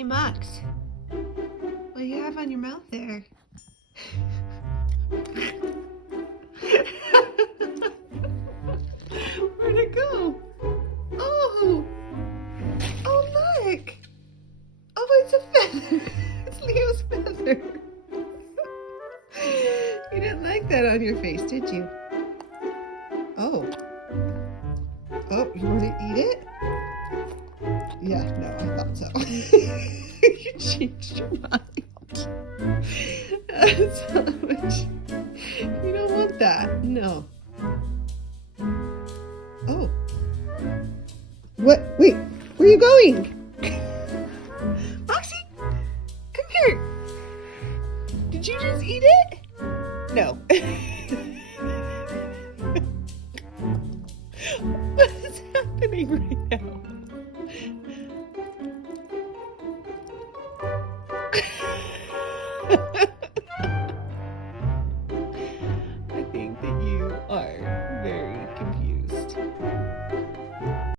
Hey, Max, what do you have on your mouth there? Where'd it go? Oh! Oh, look! Oh, it's a feather! It's Leo's feather! You didn't like that on your face, did you? Oh. Oh, you want to eat it? Yeah, no, I thought so. You changed your mind. That's how much. You don't want that. No. Oh. What? Wait, where are you going? Moxie, come here. Did you just eat it? No. What is happening right now?